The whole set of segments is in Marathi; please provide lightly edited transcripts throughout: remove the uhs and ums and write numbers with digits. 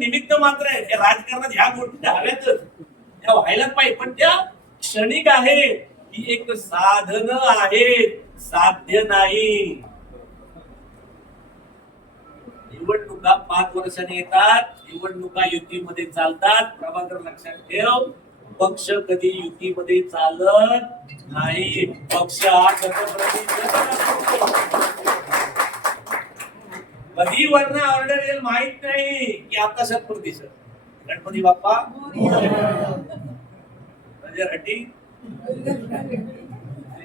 निमित्त मात्र आहे. या राजकारणात ह्या गोष्टी हव्यातच, त्या व्हायलाच पाहिजे, पण त्या क्षणिक आहे. ही एक साधन आहे, साध्य नाही. निवडणुका 5 वर्षांनी येतात, निवडणुका युतीमध्ये चालतात. प्रभाकर लक्षात ठेव, पक्ष कधी युतीमध्ये चालत नाही. पक्ष हा कधी वर्ण ऑर्डर येईल माहित नाही, की आता 100%. गणपती बाप्पा नजर हटी,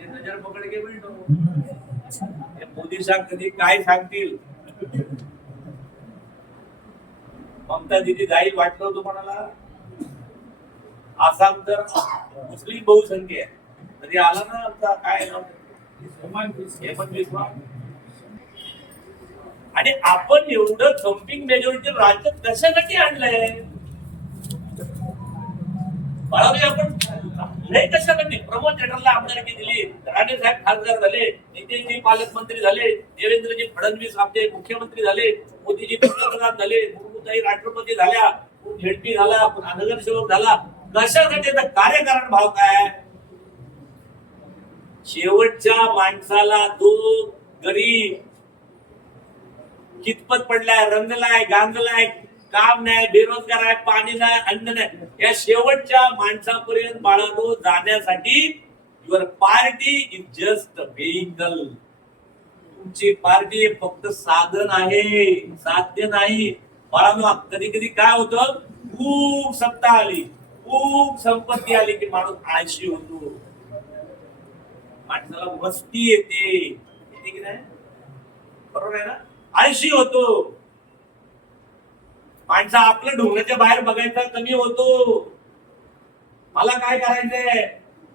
नजर पकड के बैठो. मोदी साहेब कधी काय सांगतील. ममता दिदी जाईल वाटलं होतं कोणाला. आसाम तर मुस्लिम बहुसंख्य आहे, तरी आला ना आमचा काय हेमंत बिस्वा. आणि आपण एवढं थम्पिंग मेजॉरिटी राज्य कशासाठी आणलंय बाळाजी. आपण लय कशासाठी. प्रमोद चॅटरला आमदारकी दिली, राणे साहेब खासदार झाले, नितीनजी पालकमंत्री झाले, देवेंद्रजी फडणवीस आपले मुख्यमंत्री झाले, मोदीजी पंतप्रधान झाले, मुर्मूताई राष्ट्रपती झाल्या, झेडपी झाला, नगरसेवक झाला. कशासाठी. कार्यकारण भाव काय. शेवटच्या माणसाला तो गरीब कितपत पडलाय, रंगलाय, गांजलाय, काम नाही, बेरोजगार आहे, पाणी नाही, अन्न नाही, या शेवटच्या माणसापर्यंत बाळानो जाण्यासाठी your party is just a vehicle. तुमची पार्टी फक्त साधन आहे, साध्य नाही. बाळानो कधी कधी काय होतं, खूप सत्ता आली, खूप संपत्ती आली की माणूस आळशी होतो, माणसाला मस्ती येते की नाही. बरोबर आहे ना. आळशी होतो माणसा. आपलं ढोंगराच्या बाहेर बघायचा कमी होतो. मला काय करायचंय,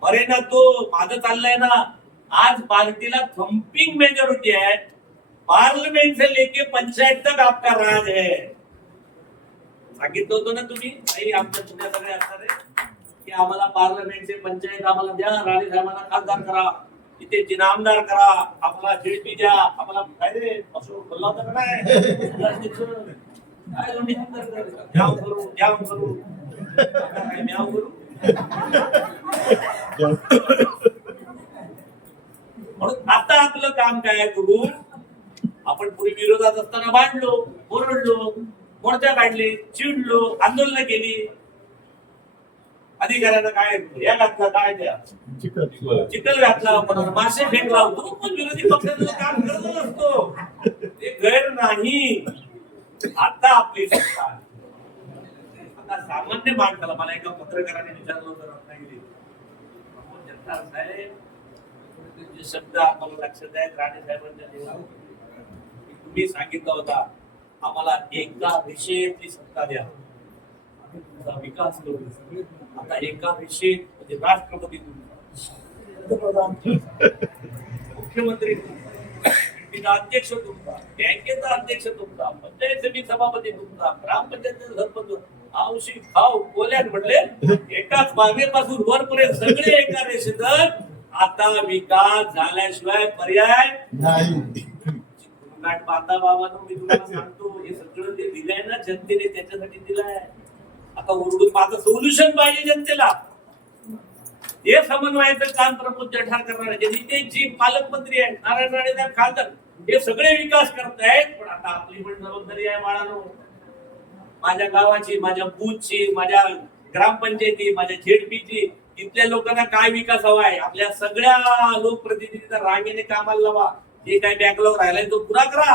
बरे ना तो माझं चाललंय ना. आज पार्टीला थम्पिंग मेजॉरिटी है, पार्लिमेंट से लेके पंचायत तक आपका राज है. सांगितलं होतं ना तुम्ही काही आमच्या जुन्या सगळे असणार आहे की आम्हाला पार्लिमेंट से पंचायत आम्हाला द्या, राणे साहेबांना खासदार करा, इथे जिनामदार करा, आम्हाला झेडपी द्या, आम्हाला काय रे असं बोलला होता का नाही. काय द्याव करू द्याव करू काय म्याव करू. म्हणून आता आपलं काम काय करू. आपण पूर्वी विरोधात असताना भांडलो, ओरडलो, मोर्चा काढले, चिडलो, आंदोलन केली. अधिकाऱ्यांना काय या घातला, काय द्या चिखल घातला, मासे फेकला. तो पण विरोधी पक्षाचं काम करत असतो, ते गैर नाही. आता आपली सत्ता. आता सामान्य माणसाला, मला एका पत्रकाराने विचारलं होतं रत्नागिरी, जगताप साहेब जे शब्द आम्हाला लक्षात आहेत राणे साहेबांच्या, तुम्ही सांगितलं होता आम्हाला एका रेषेतली सत्ता द्या, विकास करू. आता एका रेषेत म्हणजे राष्ट्रपती तुमचा, मुख्यमंत्री तुमचा, अध्यक्ष तुमचा, बँकेचा अध्यक्ष तुमचा, पंचायत समिती सभापती तुमचा, ग्रामपंचायत सरपंच, औषधी खाऊ कोल्यात म्हटले एकाच मागेपासून वरपर्यंत सगळे एका रेषेत. आता विकास झाल्याशिवाय पर्याय नाही. माता बाबांनो मी तुम्हाला सांगतो, हे सगळं जे दिलंय ना जनतेने त्याच्यासाठी दिलंय. आता ओरडून माझं सोल्युशन पाहिजे जनतेला. हे समन्वयाचं काम प्रमोद जठार करणार आहे. नितेशजी पालकमंत्री आहेत, नारायण राणे साहेब खासदार, हे सगळे विकास करतायत. पण आता आपली पण जबाबदारी आहे बाळांनो. माझ्या गावाची, माझ्या बूथची, माझ्या ग्रामपंचायती, माझ्या झेडपीची, इथल्या लोकांना काय विकास हवा आहे. आपल्या सगळ्या लोकप्रतिनिधींना रांगेने कामाला लावा. जे काय बॅकलॉग राहिलाय तो पुरा करा.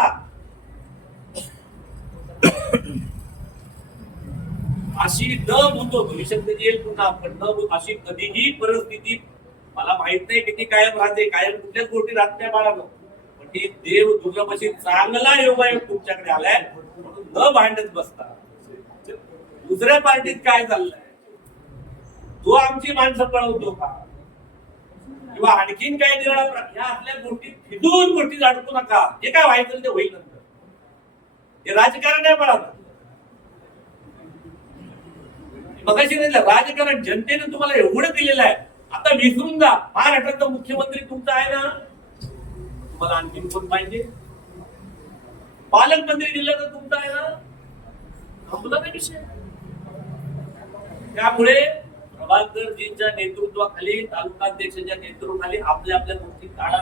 अशी न होतो भविष्यात कधी येईल पुन्हा, पण न अशी कधीही परिस्थिती मला माहित नाही किती कायम राहते, कायम कुठल्याच गोष्टी राहत नाही बाळांनो. पण ही देव दुर्लभ अशी चांगला योगायोग तुमच्याकडे आलाय, म्हणून न भांडत बसता. दुसऱ्या पार्टीत काय चाललंय, तो आमची माणसं पळवतो का किंवा आणखीन काय निर्णय, या आपल्या गोष्टी फिदून गोष्टी अडकू नका. जे काय व्हायचं ते होईल नंतर. हे राजकारण आहे बाळा. मगाशी नाही राजकारण जनतेने तुम्हाला एवढं दिलेलं आहे. आता विसरून जा, महाराष्ट्राचा मुख्यमंत्री तुमचा आहे ना, तुम्हाला आणखीन कोण पाहिजे. पालकमंत्री जिल्ह्याचा तुमचा आहे ना, संपला नाही विषय. त्यामुळे प्रभाकरजींच्या नेतृत्वाखाली, तालुकाध्यक्षांच्या नेतृत्वाखाली आपल्या आपल्या गोष्टी काढा.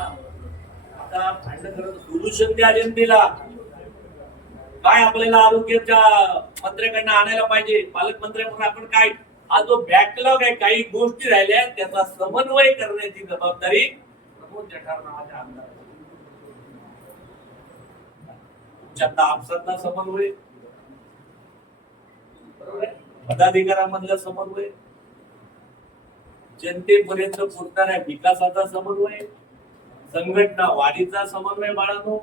आता भांडण करत सोल्युशन द्या जनतेला. काय आपल्याला आरोग्याच्या मंत्र्याकडनं आणायला पाहिजे, पालकमंत्र्यांकडून आपण काय, हा जो बॅकलॉग आहे, काही गोष्टी राहिल्या त्याचा समन्वय करण्याची जबाबदारी प्रमोद जठार नावाच्या आमदारांची. तुमच्या आपसातला समन्वय, पदाधिकाऱ्यांमधला समन्वय, जनतेपर्यंत पोहोचणाऱ्या विकासाचा समन्वय, संघटना वाढीचा समन्वय बाळानो.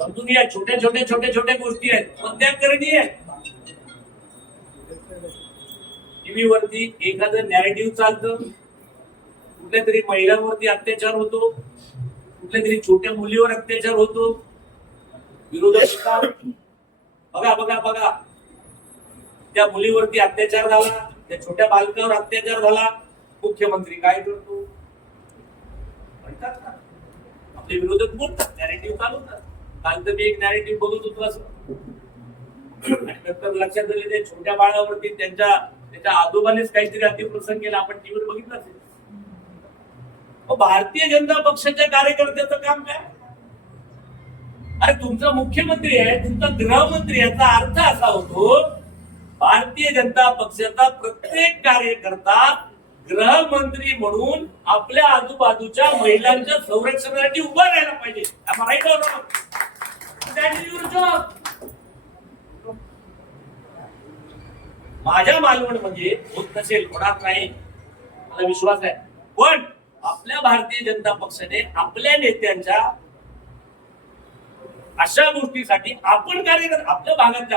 समजून घ्या, छोट्या छोट्या छोट्या छोट्या गोष्टी आहेत, पण त्या करणीय आहेत. टीव्हीवरती एखादं नॅरेटिव्ह चालतं, कुठल्या तरी महिलांवरती अत्याचार होतो, कुठल्या तरी छोट्या मुलीवर अत्याचार होतो, विरोधक बघा बघा बघा, त्या मुलीवरती अत्याचार झाला, त्या छोट्या बालकावर अत्याचार झाला, मुख्यमंत्री काय करतो म्हणतात ना, आपले विरोधक बोलतात, नॅरेटिव्ह चालवतात. काल तर मी एक नॅरेटिव्ह बघत होतो असं, आणि नंतर लक्षात आले त्या छोट्या बाळावरती त्याच्या आजोबानेच काहीतरी अतिप्रसंग केला, आपण टीव्हीवर बघितलं असेल. भारतीय जनता पक्षाच्या कार्यकर्त्याचं काम काय? अरे तुमचा मुख्यमंत्री आहे, तुमचा गृहमंत्री, याचा अर्थ असा होतो भारतीय जनता पक्षाचा प्रत्येक कार्यकर्ता गृहमंत्री म्हणून आपल्या आजूबाजूच्या महिलांच्या संरक्षणासाठी उभा राहायला पाहिजे. माझ्या मालवणमध्ये होत नसेल, होणार नाही, मला विश्वास आहे, पण आपल्या भारतीय जनता पक्षाने आपल्या नेत्यांच्या अशा गोष्टीसाठी आपण कार्यरत, आपल्या भागात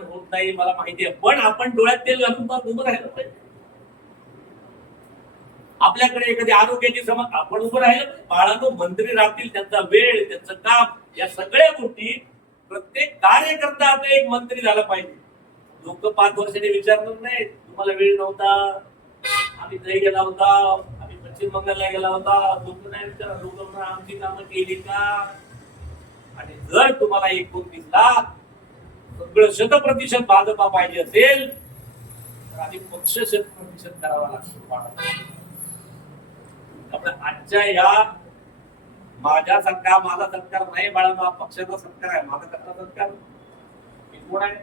होत नाही मला माहिती आहे, पण आपण डोळ्यात तेल घालून उभं राहिलं पाहिजे. आपल्याकडे एखादी आरोग्याची समस्या, आपण उभं राहिलं पाहिजे. बाळांनो, मंत्री राहतील, त्यांचा वेळ, त्यांचं काम, या सगळ्या गोष्टी प्रत्येक कार्यकर्ता आता एक मंत्री झाला पाहिजे. लोक 5 वर्षांनी विचारणार नाही तुम्हाला वेळ नव्हता, आम्ही नाही गेला होता, आम्ही पश्चिम बंगालला गेला होता, लोक नाही विचारणार, लोक आमची कामं केली का. आणि जर तुम्हाला 29 लाख सगळं 100% भाजपा पाहिजे असेल तर आधी पक्ष 100% करावा लागतो. आजच्या या माझा सत्कार नाही बाळा, पक्षाचा सत्कार आहे. माझा कसला सत्कार, कोण आहे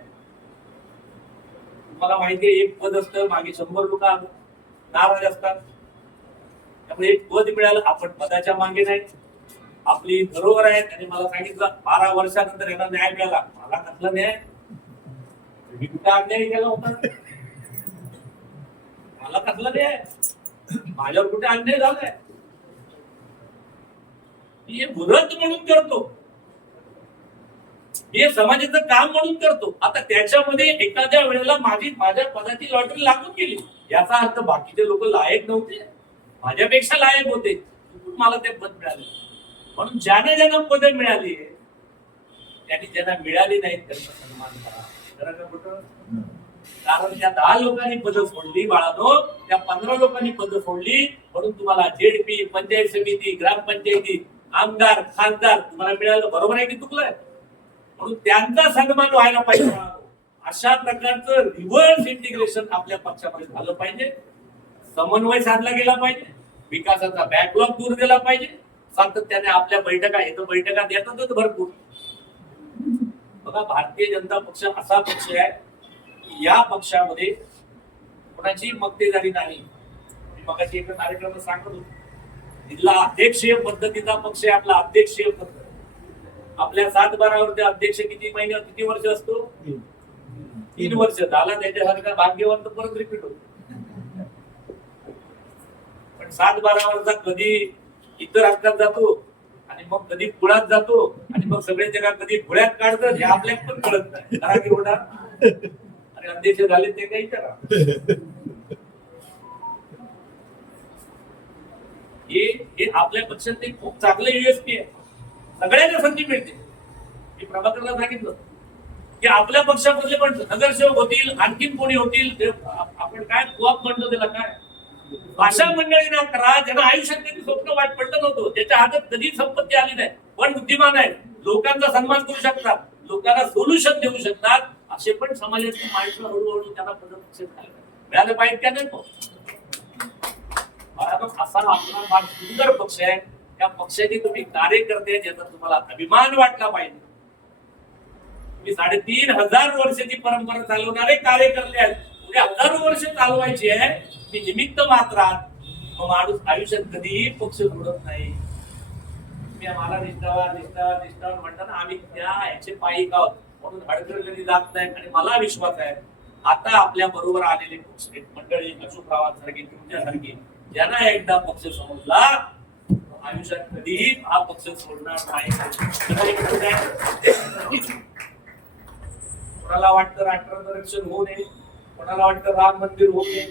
तुम्हाला माहिती आहे. एक पद असतं, मागे 100 लोक नाराज असतात. त्यामुळे एक पद मिळालं, आपण पदाच्या मागे नाही. आपली बरोबर आहे. त्यांनी मला सांगितलं 12 वर्षानंतर यांना न्याय मिळाला. मला कसला न्याय, मी कुठे अन्याय केला होता, मला कसला न्याय, माझ्यावर कुठे अन्याय झालाय. हे व्रत म्हणून करतो, हे समाजाचं काम म्हणून करतो. आता त्याच्यामध्ये एखाद्या वेळेला माझ्या पदाची लॉटरी लागून गेली, याचा अर्थ बाकीचे लोक लायक नव्हते, माझ्यापेक्षा लायक होते, मला ते पद मिळाले. म्हणून ज्यांना पद मिळाली त्यांनी ज्यांना मिळाली नाहीत त्यांचा सन्मान करा. कारण त्या 10 लोकांनी पदं सोडली बाळानो, त्या 15 लोकांनी पदं सोडली, म्हणून तुम्हाला जेडपी, पंचायत समिती, ग्रामपंचायती, आमदार, खासदार तुम्हाला मिळालं. बरोबर आहे की चुकलंय? म्हणून त्यांचा सन्मान व्हायला पाहिजे. अशा प्रकारचं रिव्हर्स इंटिग्रेशन आपल्या पक्षामध्ये झालं पाहिजे. समन्वय साधला गेला पाहिजे, विकासाचा बॅकलॉग दूर केला पाहिजे. सातत्याने आपल्या बैठका येतातच भरपूर. बघा, भारतीय जनता पक्ष असा पक्ष आहे, या पक्षामध्ये कोणाची मक्तेदारी नाही. मी मगाशी एका कार्यक्रमात सांगत होतो, जिल्हा अध्यक्षीय पद्धतीचा पक्ष आहे आपला. अध्यक्षीय पद्धत आपल्या 7-12 अध्यक्ष किती वर्ष असतो? 3 वर्ष. झाला त्याच्यासारखा भाग्यवान तर परत रिपीट होतो. पण 7-12 कधी इतर राज्यात जातो आणि मग कधी पुण्यात जातो आणि मग सगळे जगा कधी पुण्यात काढतात, हे आपल्याला पण कळत नाही. आणि अध्यक्ष झाले ते काही करा. हे आपल्या पक्षात एक खूप चांगलं युएसपी आहे. सगळ्यांना संधी मिळते. मी प्रभाकरला सांगितलं की आपल्या पक्षामधले पण नगरसेवक होतील, आणखीन कोणी होतील, आपण काय कोऑप म्हणतो त्याला, काय भाषा मंडळींना करा, ज्यांना आयुष्यात त्यांनी स्वप्न वाट पडलं नव्हतं, त्याच्या हातात कधी संपत्ती आली नाही, पण बुद्धिमान आहे, लोकांचा सन्मान करू शकतात, लोकांना सोल्युशन देऊ शकतात, असे पण समाजातील माणसं हळूहळू त्यांना पदक्षेप मिळालं पाहिजे का नाही. असा आपला फार सुंदर पक्ष आहे. त्या पक्षाचे तुम्ही कार्यकर्ते ज्याचा तुम्हाला अभिमान वाटला पाहिजे. तुम्ही 3,500 वर्षाची परंपरा चालवणारे कार्यकर्ते आहेत. पुढे हजारो वर्ष चालवायची आहे. मी निमित्त मात्र माणूस आयुष्यात कधीही पक्ष सोडत नाही. मला निष्ठावान म्हणताना आम्ही त्या ह्याचे पायिक आहोत म्हणून अडचण कधी जात नाही. आणि मला विश्वास आहे आता आपल्या बरोबर आलेले पक्ष मंडळी अशोकरावांसारखी तुमच्यासारखी ज्यांना एकदा पक्ष समजला आयुष्यात कधीही हा पक्ष सोडणार नाही. कोणाला वाटतं राष्ट्राचं रक्षण होऊ नये, कोणाला वाटतं राम मंदिर होऊ नये,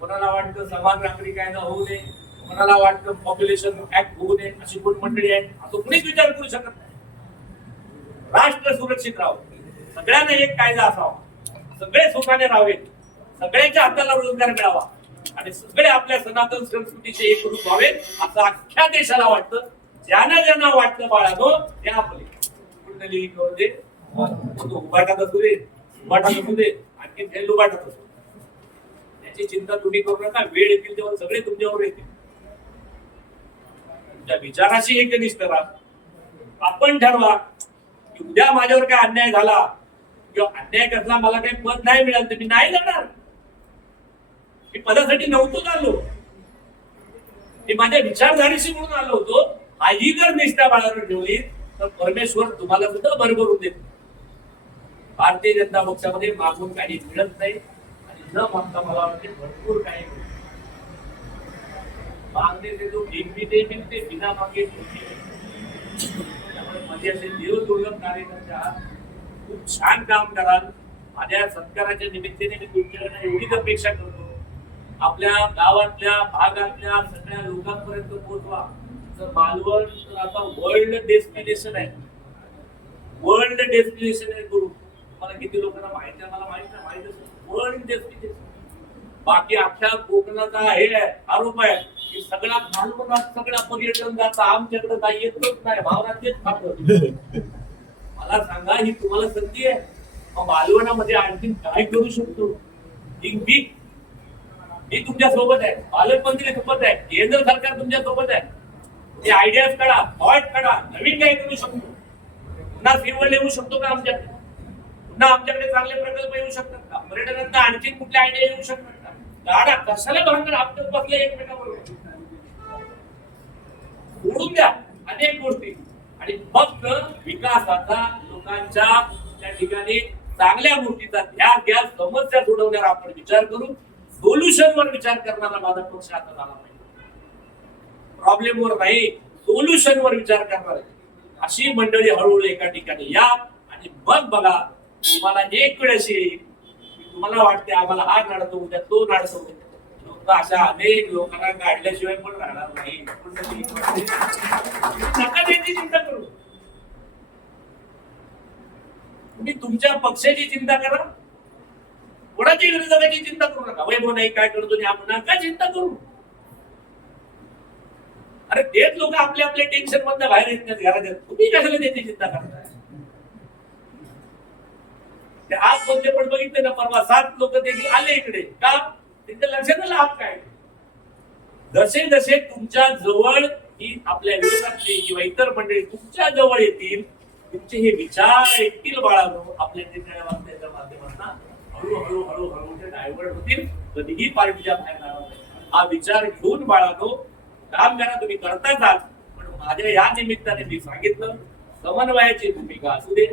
कोणाला वाटतं समान नागरिक कायदा होऊ नये, कोणाला वाटतं पॉप्युलेशन ऍक्ट होऊ नये. अशी कोण मंडळी आहे असं कुणीच विचार करू शकत नाही. राष्ट्र सुरक्षित राहावं, सगळ्यांना एक कायदा असावा, सगळे सुखाने राहावेत, सगळ्यांच्या हाताला रोजगार मिळावा आणि सगळे आपल्या सनातन संस्कृतीचे एकरूप व्हावेत असं अख्ख्या देशाला वाटतं. ज्यांना ज्यांना वाटतं बाळानो ते आपले कुंडली करू दे, उभाटात असू दे, उभाटात असू दे, आणखी हे लुबाटात असू दे. त्याची चिंता तुम्ही करू नका. वेळ येतील तेव्हा सगळे तुमच्यावर येतील. तुमच्या विचाराशी एकनिष्ठ राहा. आपण ठरवा की उद्या माझ्यावर काय अन्याय झाला किंवा अन्याय कसला मला काही पद नाही मिळालं तर मी नाही जाणार. मी पदासाठी नव्हतो आलो, मी माझ्या विचारधारेशी म्हणून आलो होतो. आधी जर निष्ठा बाळावर ठेवली तर परमेश्वर तुम्हाला सुद्धा भरभरून देतो. भारतीय जनता पक्षामध्ये मागून काही मिळत नाही आणि न मागता मला वाटते भरपूर काही मागणे से जो भीक भी नहीं मिलते बिना मागे त्यामुळे माझे असे देवदुर्लभ कार्यकर्ते आहात. खूप छान काम कराल. माझ्या सत्काराच्या निमित्ताने मी तुमच्याकडे एवढीच अपेक्षा करतो आपल्या गावातल्या भागातल्या सगळ्या लोकांपर्यंत पोहोचवा. जर मालवण तर आता वर्ल्ड डेस्टिनेशन आहे, वर्ल्ड डेस्टिनेशन आहे गुरु. मला किती लोकांना माहिती आहे मला माहित नाही, वर्ल्ड डेस्टिनेशन. बाकी अख्ख्या कोकणाचा हे आरोप आहे की सगळा मालवणात सगळा पर्यटन जाता आमच्याकडे काही येतच नाही, भावनात खात. मला सांगा ही तुम्हाला संधी आहे. मग मालवणामध्ये आणखी काय करू शकतो. मी तुमच्या सोबत आहे, पालकमंत्री सोबत आहे, केंद्र सरकार तुमच्या सोबत आहे. ते आयडियाज काढा, थॉट काढा, नवीन काय करू शकतो. पुन्हा फिरवळ येऊ शकतो का आमच्याकडे, पुन्हा आमच्याकडे चांगले प्रकल्प येऊ शकतात का, पर्यटनात आणखी कुठल्या आयडिया येऊ शकतात का. गाडा कशाला भांडण आपल्यात बसले एकमेकाबरोबर सोडून द्या अनेक गोष्टी आणि फक्त विकासाचा लोकांच्या त्या ठिकाणी चांगल्या गोष्टीचा ध्यान घ्या. समस्या सोडवण्यावर आपण विचार करू, सोल्युशन वर विचार करणारा माझा पक्ष आता झाला पाहिजे. प्रॉब्लेम वर नाही, सोल्युशन वर विचार करणार अशी मंडळी हळूहळू एका ठिकाणी या आणि मग बघा तुम्हाला एक वेळ अशी येईल तुम्हाला वाटते आम्हाला हा नाडतो उद्या तो नाडतो. अशा अनेक लोकांना काढल्याशिवाय पण राहणार नाही. नका त्याची चिंता करू. तुम्ही तुमच्या पक्षाची चिंता करा, कोणाची विरोधकाची चिंता करू नका. वैभव नाही काय करतो नाही आपण नका चिंता करू. अरे तेच लोक आपल्या आपल्या टेन्शन मधनं बाहेर येत नाहीत घरात. तुम्ही कशाला त्याची चिंता करताय. आज कोणते पण बघितले ना परवा 7 लोक देखील आले इकडे का त्यांच्या लक्षात आलं आप काय. जसे जसे तुमच्या जवळ ही आपल्या विरोधातली किंवा इतर मंडळी तुमच्या जवळ येतील तुमचे हे विचार ऐकतील बाळांनो आपल्या वाचण्याच्या माध्यमातून हळूहळू हळूहळू ते डायव्हर्ट होतील. कधीही पार्टीच्या बाहेर जाणार नाही. हा विचार घेऊन बाळांनो काम करा. तुम्ही करताच आहात पण माझ्या या निमित्ताने मी सांगितलं समन्वयाची भूमिका असू दे,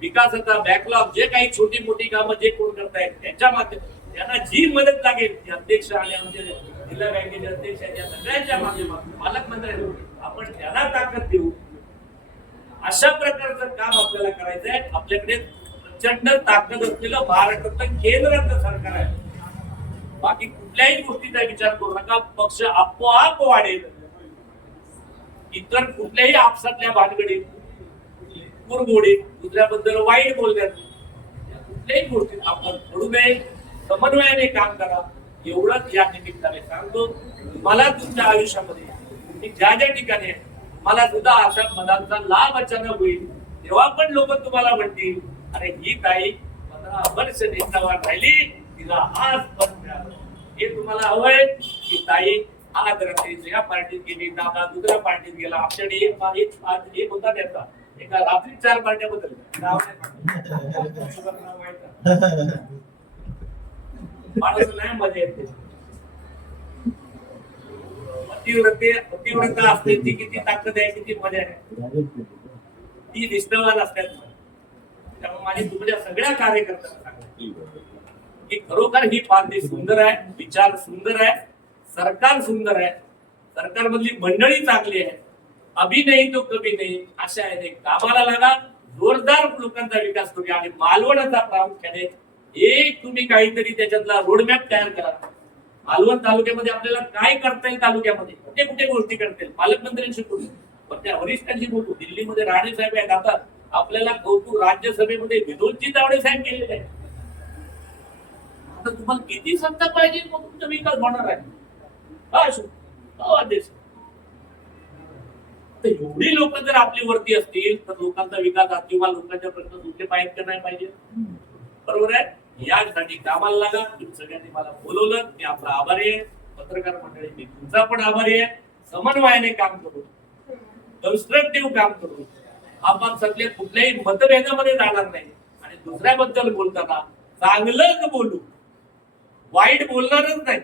विकासाचा बॅकलॉग जे काही छोटी मोठी कामं जे कोण करतायत त्यांच्या माध्यमातून त्यांना जी मदत लागेल ती अध्यक्ष आणि आमचे जिल्हा बँकेचे अध्यक्ष या सगळ्यांच्या माध्यमातून पालकमंत्री आपण त्यांना ताकद देऊ. अशा प्रकारचं काम आपल्याला करायचं आहे. आपल्याकडे प्रचंड ताकद असलेलं महाराष्ट्रातलं केंद्रातलं सरकार आहे. बाकी कुठल्याही गोष्टीचा विचार करू नका. पक्ष आपोआप वाढेल. इतर कुठल्याही आपसातल्या भानगडीत कुरगोडीत दुसऱ्याबद्दल वाईट बोलण्यात कुठल्याही गोष्टीत आपण पडू नये. समन्वयाने काम करा एवढंच या निमित्ताने सांगतो. मला तुमच्या आयुष्यामध्ये मी ज्या ज्या ठिकाणी आहे मला सुद्धा अशा पदांचा लाभ अचानक होईल तेव्हा पण लोक तुम्हाला म्हणतील अरे ही ताई वर्ष नेतावान राहिली, तिला आज पद मिळालं. हे तुम्हाला हवंय की ताई आज रात्री या पार्टीत गेली, दादा दुसऱ्या पार्टीत गेला, आमच्याकडे एक होता त्याचा एका रात्री 4 पार्ट्या बदलल्या. माणूस नाही मजा येते. पतिव्रता असते ती किती ताकद आहे, किती मजा आहे, ती निष्ठावान असतात. त्यामुळे माझी तुमच्या सगळ्या कार्यकर्त्यांना सांगतो की खरोखर ही पार्टी सुंदर आहे, विचार सुंदर आहे, सरकार सुंदर आहे, सरकारमधली मंडळी चांगली आहे. अभी नाही तो कभी नाही अशा आहे. कामाला लागा, जोरदार लोकांचा विकास करूया आणि मालवणचा प्रामुख्याने एक तुम्ही काहीतरी त्याच्यातला रोडमॅप तयार करा. मालवण तालुक्यामध्ये आपल्याला काय करता येईल, तालुक्यामध्ये कुठे कुठे गोष्टी करता येईल, पालकमंत्र्यांशी बोलू, पण त्या वरिष्ठांशी बोलू. दिल्लीमध्ये राणे साहेब आहेत, आता आपल्याला कौतुक राज्यसभेमध्ये विनोदजी तावडे साहेब केलेले आहेत. आता तुम्हाला किती सत्ता पाहिजे मग तुमचा विकास होणार आहे. एवढी लोक जर आपली वरती असतील तर लोकांचा विकास किंवा लोकांच्या प्रश्न सुटले पाहिजेत का नाही पाहिजे, बरोबर आहे. यासाठी कामाला लागा. तुम्ही सगळ्यांनी मला बोलवलं, मी आपला आभारी आहे. पत्रकार मंडळी मी तुमचा पण आभारी आहे. समन्वयाने काम करू, कन्स्ट्रक्टिव्ह काम करू. आपण सगळे कुठल्याही मतभेदामध्ये जाणार नाही आणि दुसऱ्याबद्दल बोलताना चांगलं बोलू, वाईट बोलणारच नाही.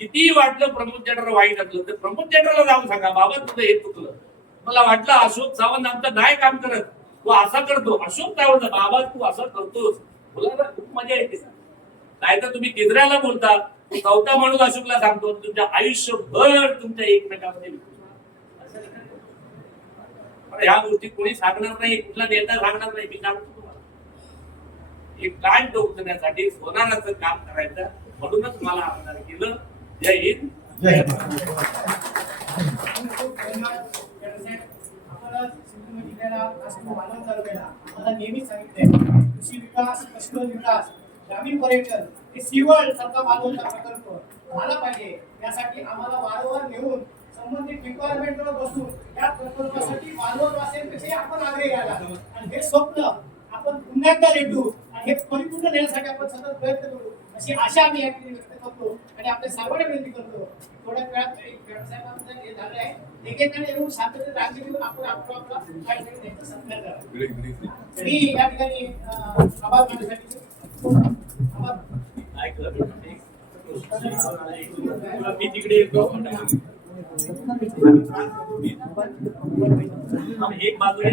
किती वाटलं प्रमोद जनरल वाईट असलं तर प्रमोद जनरलला जाऊन सांगा, बाबा तुझं हे चुकलं, मला वाटलं अशोक सावंत आमचं नाही काम करत, तू असा करतो. अशोक सावंत, बाबा तू असं करतोस, बोलायला खूप मजा येते. नाही तर तुम्ही तिसऱ्याला बोलता, चौथा माणूस अशोकला सांगतो, तुमच्या आयुष्यभर तुमच्या एकमेकांमध्ये ह्या गोष्टी कोणी सांगणार नाही, कुठला नेता सांगणार नाही. मी सांगतो तुम्हाला, एक कान टोचण्यासाठी सोनाराचं काम करायचं, म्हणूनच मला आमदार केलं. जय हिंद, जय नेहमीच सांगितले कृषी विकास, पशुधन विकास, ग्रामीण पर्यटन हे सिवल सारखा मालवणचा प्रकल्प झाला पाहिजे. यासाठी आम्हाला वारंवार नेऊन संबंधित डिपार्टमेंटवर बसून या प्रकल्पासाठी मालवणवासियांपेक्षा आपण आग्रही राहिला आणि हे स्वप्न आपण पुन्हा एकदा रेटू आणि हे परिपूर्ण देण्यासाठी आपण सतत प्रयत्न करू अशी आशा आम्ही या ठिकाणी व्यक्त करतो आणि आपल्या सर्वांना विनंती करतो. थोड्या वेळात साहेबांचं हे झालं आहे, एकेकाने येऊन शांततेत राजी घेऊन आपण आपला काहीतरी त्यांचा सत्कार करा. मी या ठिकाणी आभार मानण्यासाठी मी तिकडे येतो. एक बाजूला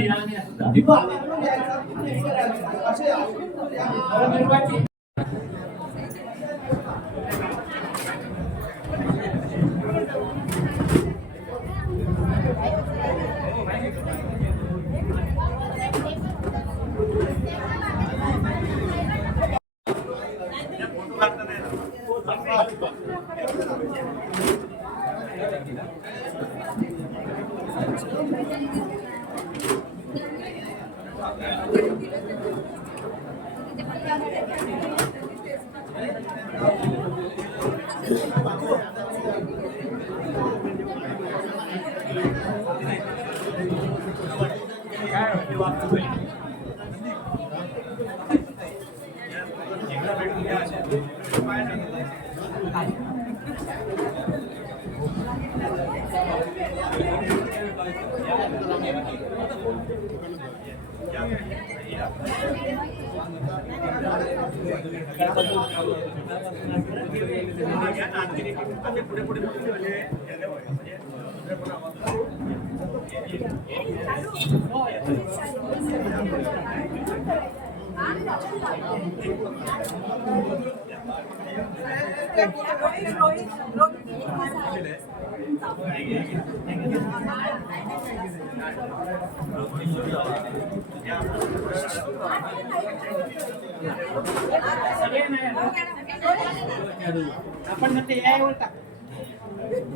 आपण म्हणते यावर टाक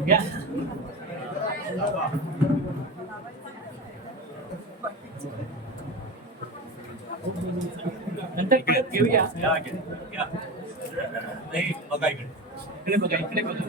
घ्या. नंतर घेऊया. नाही बघा इकडे बघा, इकडे बघा.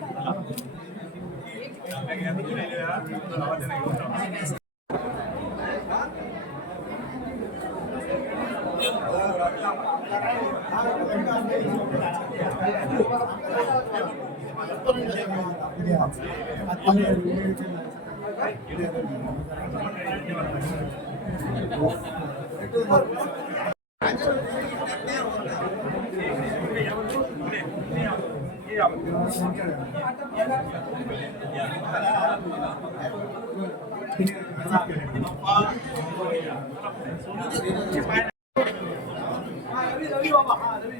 रवी बाबा, हा रवी